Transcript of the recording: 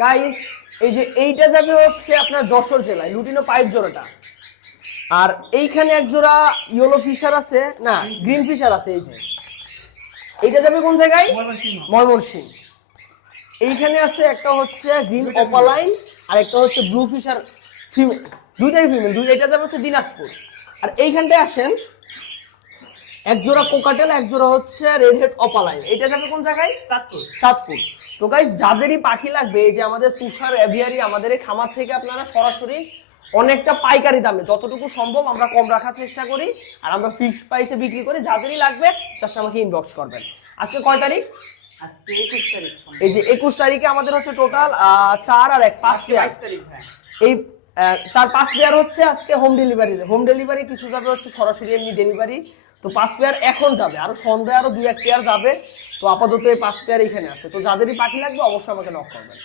Guys এই যে এইটা যাবে হচ্ছে আপনার যশোর জেলায় লুটিনো পাইপ জোড়াটা। আর এইখানে এক জোড়া ইয়েলো ফিশার আছে, না গ্রিন ফিশার আছে। এই যে এইটা যাবে কোন জায়গায়? ময়মনসিংহ। এইখানে আছে একটা হচ্ছে গ্রিন অপালাইন আর একটা হচ্ছে ব্লু ফিশার ফিমেল, দুইটাই ফিমেল, এটা যাবে হচ্ছে দিনাজপুর। আর এইখানটায় আসেন এক জোড়া কোকাটেল, এক জোড়া হচ্ছে রেড হেড অপালাইন, এটা যাবে কোন জায়গায়? চাঁদপুর। তো গাইস যাদেরই পাখি লাগবে, এই যে আমাদের তুষার এভিয়ারি আমাদের এই খামার থেকে আপনারা সরাসরি অনেকটা পাইকারি দামে যতটুকু সম্ভব আমরা কম রাখার চেষ্টা করি, আর আমরা ফিক্সড প্রাইসে বিক্রি করি। যাদেরই লাগবে জাস্ট আমাকে ইনবক্স করবেন। আজকে কয় তারিখ? আজকে 21 তারিখ। এই যে 21 তারিখে আমাদের হচ্ছে টোটাল 4 আর 1 5 পেয়ার। 22 তারিখ ভাই। এই 4-5 পেয়ার হচ্ছে আজকে হোম ডেলিভারি, কিছু যাবে হচ্ছে সরাসরি এমনি ডেলিভারি। তো 5 পেয়ার এখন যাবে, আরো সন্ধ্যায় আরো 2-1 পেয়ার যাবে। তো আপাতত এই 5 পেয়ার এখানে আছে। তো যাদেরই পাখি লাগবে অবশ্যই আমাকে নক করবেন।